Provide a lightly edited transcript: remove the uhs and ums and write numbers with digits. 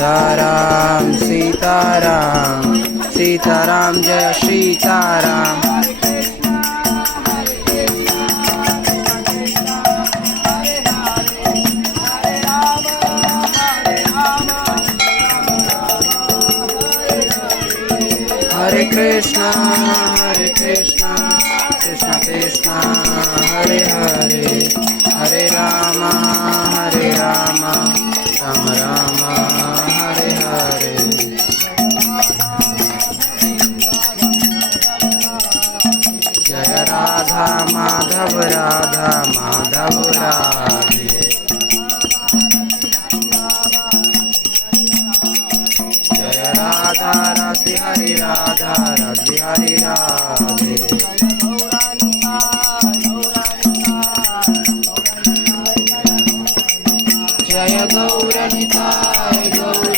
Sitaram Sitaram Sitaram Jai Sitaram. Hare Krishna Krishna Krishna Hare Hare, Hare Ram Ram Ram Hare Hare. Jai Radha Madhav Radhe. Jai Radha Radhe Hare Radhe. Jai Gaur Nitai Gaur